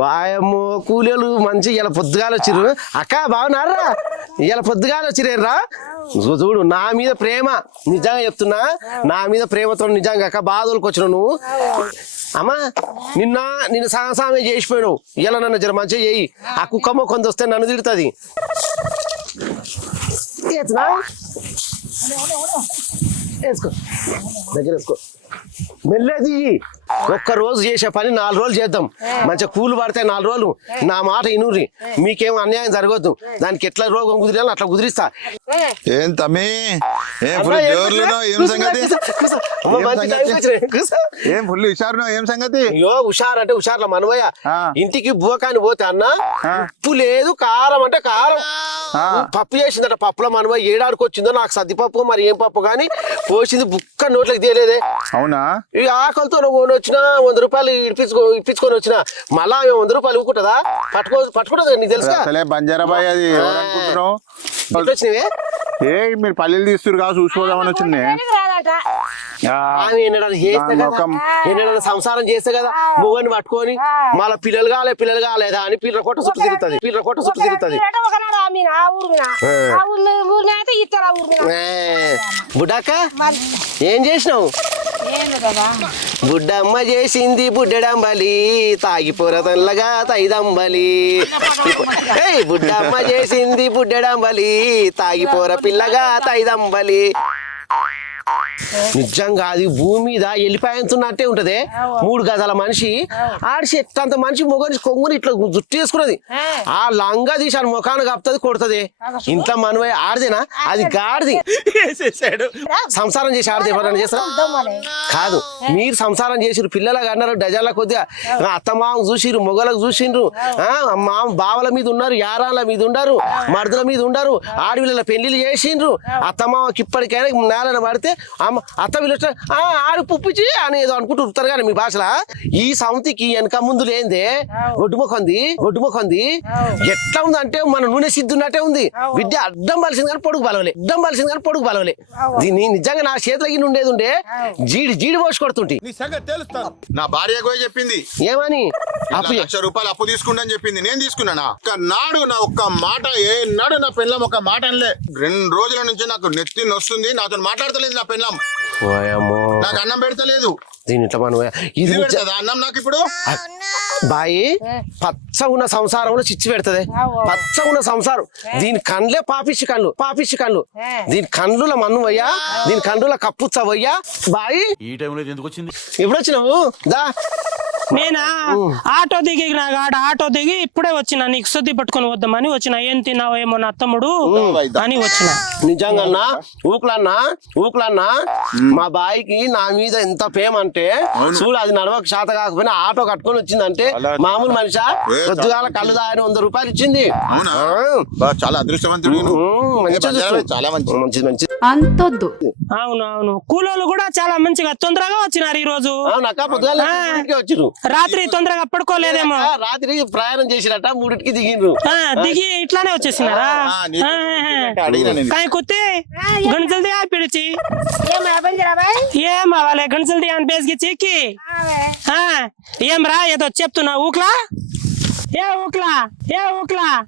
వాయమ్మో కూలీలు మంచి ఇలా పొద్దుగాలు వచ్చిర్రు. అక్క బాగున్నారా? ఇలా పొద్దుగాలు వచ్చిరేరా చూడు నా మీద ప్రేమ. నిజంగా చెప్తున్నా నా మీద ప్రేమతో నిజంగా అక్క బాధలకు వచ్చినావు నువ్వు. అమ్మా నిన్న నిన్ను సాగసామే చేసిపోయినావు. ఇలా నన్ను జర మంచిగా చేయి. ఆ కుక్కమ్మ కొంత వస్తే నన్ను తిడుతుంది. వేసుకో దగ్గర వేసుకో మెల్లది. ఒక్క రోజు చేసే పని నాలుగు రోజులు చేద్దాం. మంచిగా కూలు పడితే నాలుగు రోజులు. నా మాట ఇనుర్రి. మీకేం అన్యాయం జరగొద్దు. దానికి ఎట్లా రోగం కుదిరాలో అట్లా కుదిరిస్తా. ఏం. తమ్మి? ఏం ఫుల్ జోర్లునో సంగతి? ఏం ఫుల్ హుషారునో ఏం అయ్యో హుషార్ అంటే హుషార్ల మనవయ్య. ఇంటికి బువకాని పోతే అన్న. ఉప్పు లేదు కారం అంటే కారం. ఆ. పప్పు చేసిందట పప్పులో మనవయ్య ఏడాడికి వచ్చిందో నాకు సద్దిపప్పు మరి ఏం పప్పు కానీ పోసింది బుక్క నోట్లకి తీయలేదే అవునా? ఈ ఆకలితో నువ్వు కొని వచ్చినా వంద రూపాయలు ఇప్పించుకో ఇప్పించుకొని వచ్చినా మళ్ళా ఆమె వంద రూపాయలు ఊకుంటుందా పట్టుకో పట్టుకుంటుంది నీకు తెలుసా? అసలే బంజారాబాయ్ అది వచ్చినవే? ఏ మీరు పల్లెలు తీస్తురు కాదు చూసుకోదామని వచ్చింది. రాదట ఆమె ఎన్నడన్నా చేస్తే దాని కదా ముఖం. ఎన్నడన్నా సంసారం చేస్తే కదా మొగని పట్టుకొని మళ్ళీ పిల్లలు కాలే పిల్లలు కాలేదా అని పిల్లల కొట్ట చుట్టూ తిరుగుతుంది పిల్లల కొట్ట చుట్టూ తిరుగుతుంది. మీన ఏ, చేసినావు? బుడ్డమ్మ చేసింది బుడ్డడంబలి తాగిపోర తల్లగా తైదంబలి. ఏయ్ బుడ్డమ్మ చేసింది బుడ్డడంబలి తాగిపోర పిల్లగా తైదంబలి. నిజంగా అది భూమి మీద వెళ్ళిపోయించున్నట్టే ఉంటది. మూడు గజాల మనిషి ఆడి చెట్టంత మనిషి మొగని కొంగుని ఇట్లా జుట్టు వేసుకున్నది ఆ లంగా తీసాను ముఖాన్ని కప్పుతుంది కొడుతుంది. ఇంట్లో మనమే ఆడదేనా? అది గాడిది. సంసారం చేసి ఆడది ఎవరైనా చేస్తారా? కాదు. మీరు సంసారం చేసిరు పిల్లలకు అన్నారు డజాల కొద్దిగా అత్తమామ చూసిరు మొగలకు చూసిండ్రు ఆ, మా బావల మీద ఉన్నారు యారాల మీద ఉండారు మర్దుల మీద ఉండారు ఆడవిళ్ళ పెళ్ళిళ్ళు చేసిండ్రు. అత్తమామకి ఇప్పటికైనా నేలను పడితే అత్త వీళ్ళు ఆడు పుప్పిచి అని ఏదో అనుకుంటుంటారు కానీ మీ భాషలో ఈ సమితికి వెనక ముందు లేందే ఒడ్డుముఖంది ఒడ్డుముఖంది ఎట్లా ఉంది అంటే మన నూనె సిద్ధున్నట్టే ఉంది. విద్య అడ్డం పలిసింది కానీ పొడుగు బలవలే అడ్డం పలిసింది కానీ పొడుగు బలవలే దీన్ని నిజంగా నా చేతిలో గిన్నె ఉండేది ఉండే జీడి జీడి పోసి కొడుతుంటి. నా భార్య కూడా చెప్పింది. ఏమని? అప్పు లక్ష రూపాయలు అప్పు తీసుకుంటా చెప్పింది. నేను తీసుకున్నానా? ఒక్క నాడు నా ఒక్క మాట ఏ నాడు నా పెళ్ళం ఒక మాట అనలే. రెండు రోజుల నుంచి నాకు నెత్తి నొస్తుంది నాతో మాట్లాడతలేదు నా పెళ్ళం. నాకు అన్నం పెడతలేదు. దీని ఇట్లా మనం ఇది పెడతదా అన్నం నాకు ఇప్పుడు? బాయి పచ్చ ఉన్న సంసారంలో చిచ్చి పెడుతుంది. పచ్చ ఉన్న సంసారం. దీని కండ్లే పాపిష్టి కళ్ళు పాపిష్టి కళ్ళు దీని కండ్ల మన్ను అయ్యా దీని కండ్ల కప్పుచ్చవయ్యా బాయి. ఈ టైంలో ఎందుకు వచ్చింది? ఎప్పుడు వచ్చినావు దా. నేనా? ఆటో దిగి నాకు ఆడ ఆటో దిగి ఇప్పుడే వచ్చిన నీకు శుద్ధి పట్టుకొని వద్దామని వచ్చిన. ఏం తిన్నావో ఏమో నా తమ్ముడు అని వచ్చిన. నిజంగా ఊకులన్నా ఊకులన్నా మా బాయికి నా మీద ఎంత ప్రేమ అంటే చూడు అది నడవక శాత కాకపోయినా ఆటో కట్టుకొని వచ్చిందంటే మామూలు మనిషా? పొద్దుగాల కళ్ళు దాని వంద రూపాయలు ఇచ్చింది. చాలా అదృష్టవంతుడు. చాలా మంచి అంతొద్దు. అవును అవును. కూలోళ్ళు కూడా చాలా మంచిగా తొందరగా వచ్చినారు ఈ రోజు అవునక్క పొద్దుగాల ఆ. రాత్రి తొందరగా పడుకోలేదేమో. ఆ, రాత్రి ప్రయాణం చేసిరట మూడింటికి దిగిండ్రు. ఆ, దిగి ఇట్లానే వచ్చేసినారా? కాయ కుత్తి గణజల్ది ఆ పిడిచి ఏం అవ్వాలి గణజల్ది అని బేసికి చిక్కి. ఏం రా ఏదో చెప్తున్నా ఊక్లా? ఏ ఊక్లా? ఏ ఊక్లా?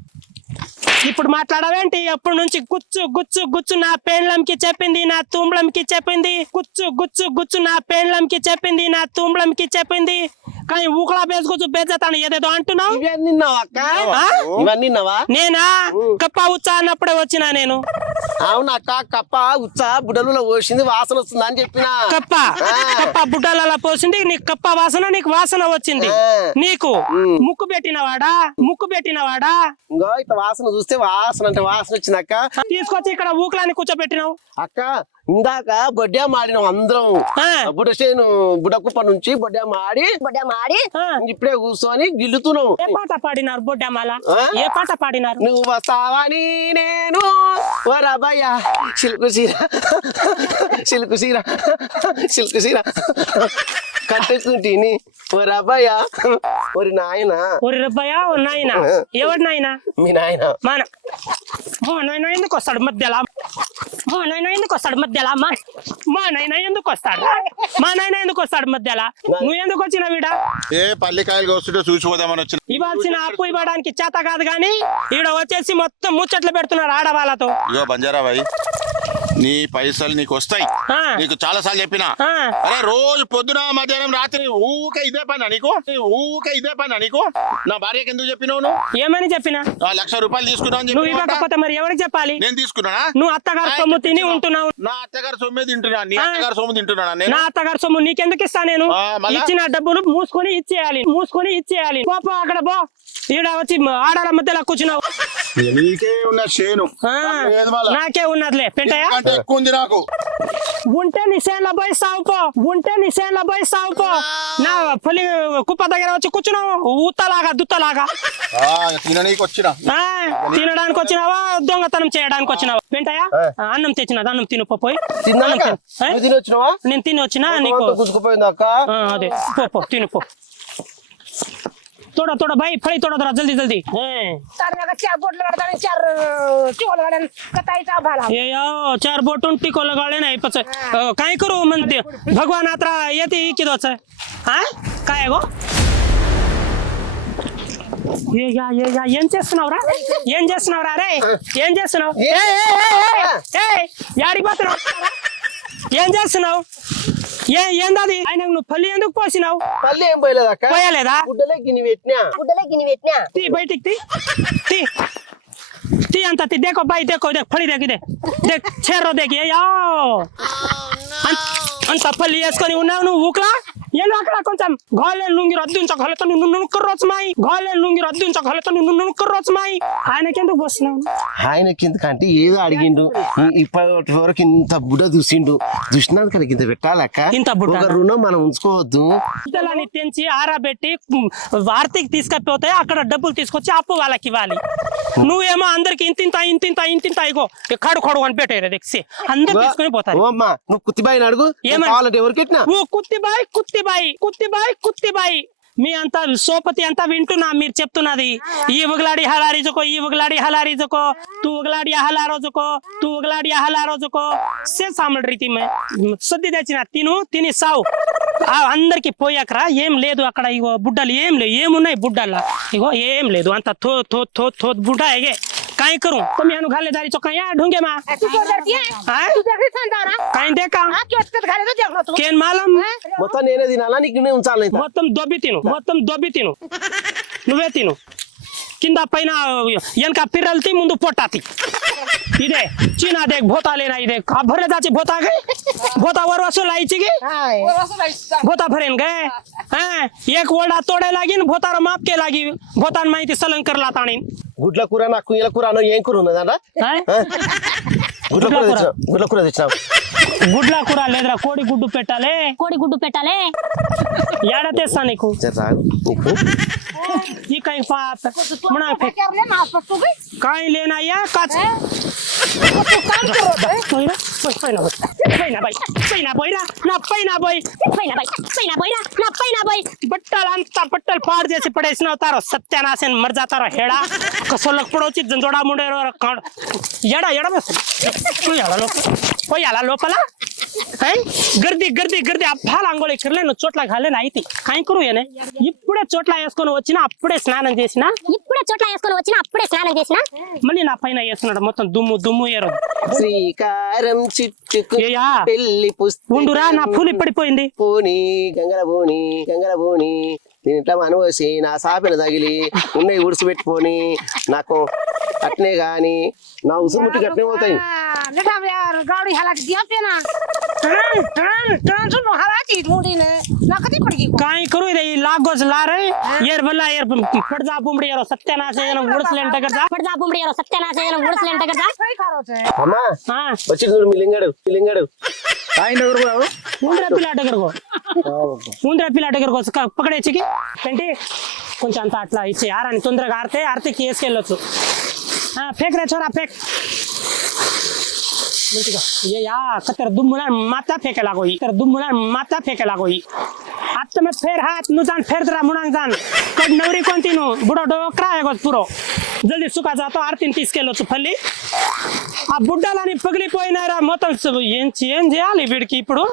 ఇప్పుడు మాట్లాడవేంటి? ఎప్పటి నుంచి గుచ్చు గుచ్చు గుచ్చు నా పేన్లంకి చెప్పింది నా తుంబలంకి చెప్పింది. గుచ్చు గుచ్చు గుచ్చు నా పేన్లంకి చెప్పింది నా తుంబలంకి చెప్పింది. కానీ ఊకలా బేసుకొచ్చు బేజతాను ఏదేదో అంటున్నావు? ఇవన్నీ అక్క? ఇవన్నీ నేనా? కప్ప ఉచ్చా అన్నప్పుడే వచ్చినా నేను. అవును అక్క? కప్ప ఉచ్చ? బుడలులో పోసింది వాసన వస్తుంది అని చెప్పిన. కప్ప. కప్ప బుడ్డలలో పోసింది నీకు కప్ప వాసన నీకు వాసన వచ్చింది. నీకు ముక్కు పెట్టినవాడా ముక్కు పెట్టినవాడా ఇంకో ఇట్లా వాసన చూస్తే వాసన అంటే వాసన వచ్చింది అక్క. తీసుకొచ్చి ఇక్కడ ఊకలాన్ని కూర్చోబెట్టినావు. అక్క ఇందాక బొడ్డా మాడినాం అందరం. ఆ. బుడసేను బుడకుప్ప నుంచి బొడ్డా మాడి బొడ్డ మాడి. ఇప్పుడే కూర్చొని గిల్లుతున్నాం. ఏ పాట పాడినారు బొడ్డమాల? ఏ పాట పాడినారు? నువ్వు వస్తావని నేను? వరబయ్య సిల్కు సీర సిల్కు సీర సిల్కు సీర కట్టుకుంటేని. వరబయ్య ఒరి నాయన. ఒరి రబ్బయ్య ఓ నాయన. ఎవరు నాయన? మీ నాయన. మన మా నాయన ఎందుకు వస్తాడు మధ్యలో? మా నాయన ఎందుకు వస్తాడు మధ్యలో? మా మా నాయన ఎందుకు వస్తాడు? మా నాయన ఎందుకు వస్తాడు మధ్యలో? నువ్వు ఎందుకు వచ్చిన వీడ ఏ పల్లికాయలు వస్తుంటే చూసిపోదామని వచ్చిన ఇవ్వాల్సిన అప్పు ఇవ్వడానికి చేత కాదు కానీ ఈడ వచ్చేసి మొత్తం ముచ్చట్లు పెడుతున్నారు ఆడవాళ్ళతో. ఇగో బంజారా భాయ్ నీ పైసలు నీకు వస్తాయి. నీకు చాలా సార్లు చెప్పిన. అరే రోజు పొద్దున మధ్యాహ్నం రాత్రి ఊకే ఇదే పని నీకు. ఊకే ఇదే పని నీకు. నా భార్యకి ఎందుకు చెప్పినావు నువ్వు? ఏమని చెప్పినా? లక్ష రూపాయలు తీసుకున్నావు నువ్వు. ఇవ్వకపోతే మరి ఎవరికి చెప్పాలి? నేను తీసుకున్నానా? నువ్వు అత్తగారు సొమ్ము తిని ఉంటున్నావు. నా అత్తగారు సొమ్మే తింటున్నా. నీ. అత్తగారు సొమ్ము తింటున్నానా నేను? నా అత్తగారు సొమ్ము నీకెందుకు ఇస్తా నేను? ఇచ్చిన డబ్బులు మూసుకొని ఇచ్చేయాలి. మూసుకొని ఇచ్చేయాలి. పో పో అక్కడ పో. ఈడ వచ్చి ఆడాల మధ్యలో కూర్చున్నావు. నీకే ఉన్న చేను. నాకే ఉన్నదిలే. పెంటయ్య? అంత నాకు. ఉంటే నీ పోయి సాగుకో ఉంటే నీ పోయి సాగుకో నా పులి కుప్ప దగ్గర వచ్చి కూర్చున్నావు ఊతలాగా దుత్తలాగా. తినడానికి వచ్చిన. తినడానికి వచ్చినావా దొంగతనం చేయడానికి వచ్చినావా? వింటాయా? అన్నం తెచ్చిన అన్నం తిను పోయి. నేను తిని వచ్చిన నీకు అదే. పో తిను పో. तोडा तोडा बाई फळी तोडा तोडा जल्दी जल्दी. चार बोट चार बोटून टिकोला गाळे नाही पच काय करू म्हणते? भगवान आता येते इकिदोच हा? काय गो? ये या ये या रा. नवरा यांचेच नवरा रे. यांचेच नाव. ए, ए, ए, ए, ए, यारी बात यांचेच नाव. ఏందాది ఆయన నువ్వు పల్లి ఎందుకు పోసినావు పల్లి ఏం పోయలేదా పోయలేదా గుడ్డలే గిని పెట్టినా గుడ్డలే గిని పెట్టినా తీ బయటికి తీ తీ తీ అంత తీ దేకో బాయ్ దేకో దేక్ ఫలి దేకి దేక్ చేరో దేకి యా అంత పల్లి వేసుకొని ఉన్నావు నువ్వు ఊకలా ఏను అక్కడ కొంచెం. గోలే లుంగి రద్దించగలతో నువ్వు నునుక్కర్రోచు మాయి. గోలే లుంగి రద్దించగలతో నువ్వు నునుక్కర్రోచు మాయి. ఆయనకెందుకు వస్తున్నావు? ఆయన కిందకంటే ఏదో అడిగిండు. ఇప్పటి వరకు ఇంత బుడ్డ చూసిండు. చూసినందుకు ఇంత పెట్టాలక్క. ఇంత బుడ్డ? రుణం మనం ఉంచుకోవద్దు. బిడ్డలని తెంచి ఆరాబెట్టి ఆర్తికి తీసుకపోతే అక్కడ డబ్బులు తీసుకొచ్చి అప్పు వాళ్ళకి ఇవ్వాలి. నువ్వేమో అందరికి ఇంతింత ఇంతింత ఇంతింత ఇగో. కడు కొడు అని పెట్టారు దెక్సి అందరు తీసుకొని పోతారు. అమ్మా నువ్వు కుత్తిబాయిని అడుగు? కావాలంటే ఎవరికి ఓ కుత్తిబాయి కుత్తిబాయి కుత్తిబాయి కుత్తిబాయి. మీ అంతా సోపతి అంతా వింటున్నా మీరు చెప్తున్నది. ఈ ఉగలాడి హలారి జుకో ఈ ఉగలాడి హలారి జుకో తూ ఉగలాడి హలారో జుకో తూ ఉగలాడి హలారో జుకో. సే సామల్ రీతి సద్ది తెచ్చిన తిను తిని సావు. అందరికి పోయాకరా ఏం లేదు అక్కడ ఇగో బుడ్డలు ఏం లేవు ఏమున్నాయి బుడ్డల్లా ఇగో ఏం లేదు అంత థో థో థో థో బుడ్డ ఎగే काय करू तुम्ही अनु घाले दारी चोका या ढुंगे मा तू जोर करती है हाँ? तू देख रही संतारा काय देखा हां क्यों तक खाले तो देख लो तू केन मालम మొత్తం నేనే తినాలా నీకు నేను ఉంచాలి ఇంత? మొత్తం దొబ్బి తిను మొత్తం దొబ్బి తిను నువ్వే తిను కింద పైన వెనక పిర్రల్తి ముందు పొట్టాతి चिना देख भोता लेना इथे. का भरे जाचे भोता गे? भोता वर वासू लायची गे भोता भरेन गे? हा? एक वडा तोडे लागीन भोताला माप के लागी भोतान माहिती सलन करला ताणीन गुडला कुरा नाकू याला कुरा नो यें करू ना दादा? काय? गुडला कुरा द्यायचं गुडला कुरा द्यायचं गुडला कुरा लेदरा कोडी गुड्डू पेटाले. कोडी गुड्डू पेटाले. याडा ते सानिकू जरा निकू ये कहीं बात मुनाफे कहीं लेना या काच पट्टल फाड़ जैसे पड़े इसने उतारो सत्यानाश मर जाता रो हेड़ा कसो लग पड़ो ची जंजोड़ा मुंडे रो येड़ा येड़ा बस कोई आला लो कोई आला लो पला है गर्दी गर्दी गर्दी आप फाल अंगोली कर लेना चोटला घाले ना आई थी कहीं करू ये ने ये पूरे चोटला इसको वो चीना आप अपड़े స్నానం చేసిన? ఇప్పుడే చోట్ల వేసుకొని వచ్చిన అప్పుడే స్నానం చేసిన? మళ్ళీ నా పైన వేస్తున్నాడు మొత్తం దుమ్ము దుమ్ము ఏరో శ్రీకారం చిట్టుకు ఏయా? పెళ్ళి ఉండురా నా పూలు పడిపోయింది పోని గంగల పోని గంగల పోని. నేను ఇట్లా మనవసి నా సాపిన తగిలి ఉన్నాయి ఉడిసిపెట్టుకొని నాకు అట్నే గాని నా ఉసురు ముట్టి గట్నే పోతాయి. గాడి హలాకి దియాపేనా టరన్ టరన్ టరన్ సు హలాకి మూడినే. నకతి పడికి కాయి కరు ఇదే లాగోస్ లారే ఏర్ బల్ల ఏర్ పడదా పుంబడి ఏరో సత్యనాశ ఏన ఉడసలేంట కదా పడదా పుంబడి ఏరో సత్యనాశ ఏన ఉడసలేంట కదా అమ్మా వచ్చి చూడు మిలింగాడు మిలింగాడు కాయి నగరు రావు? ముందర పిల్లాట కరుకో ముందర పిల్లాట కరుకో పక్కడే చికి. కొంచెం అంత అట్లా ఇచ్చే ఆరని తొందరగా ఆరితే ఆరితే కేసుకెళ్ళొచ్చు. हाँ फेंक रहे छोरा, फेंक। तो, ये यार कतर दुम मुला माता फेंके लागो ही। तर दुम मुला माता फेंके लागो ही। आज तो मैं फेर हाथ, नुजान फेर दरा मुनांग जान। कोई नवरी कोणती नु बुडो डोकरा है कुछ पुरो। जल्दी सुखा जाता तो आठ तीन तीस केलो तू फल्ली आ बुड्डाला आणि पगली कोई ना रा, मोतल यांची येन जे आली बिडकी इपडू।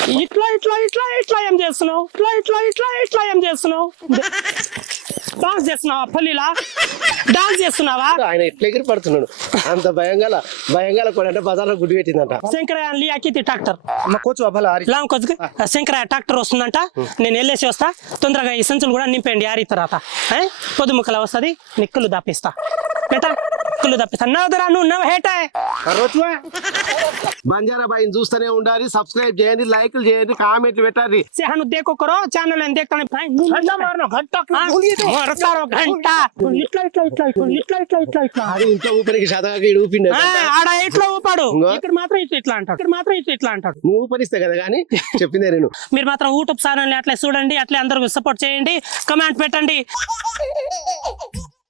ఇట్లా ఇట్లా ఇట్లా ఇట్లా ఏం చేస్తున్నావు ఇట్లా ఇట్లా ఇట్లా ఇట్లా ఏం చేస్తున్నావు డాన్స్ చేస్తున్నావా? పల్లిలా? డాన్స్ చేస్తున్నావా? ఆయన ఎట్లా ఎగిరి పడుతున్నాడు అంత భయంగాల భయంగాల కూడా అంటే బజార్లో గుడి పెట్టిందంట. శంకరయ్య ట్రాక్టర్. కూర్చో అబ్బాల ఆరి లాంగ్ కొద్దిగా శంకరయ్య ట్రాక్టర్ వస్తుందంట. నేను వెళ్ళేసి వస్తా. తొందరగా ఈ సంచులు కూడా నింపండి ఆరి తర్వాత ఏ? పొద్దుముక్కల వస్తుంది నిక్కులు దాపిస్తా. బేటా కుక్కలు బంజారాబాయిని చూస్తూనే ఉండాలి. సబ్స్క్రైబ్ చేయండి లైక్లు చేయండి కామెంట్లు పెట్టాలి ఛానల్ ఆడ మాత్రం ఇట్లా మాత్రం ఇట్లా కదా కానీ చెప్పిందే మీరు మాత్రం యూట్యూబ్ ఛానల్ని అట్లా చూడండి అట్లే అందరూ సపోర్ట్ చేయండి. కమెంట్ పెట్టండి.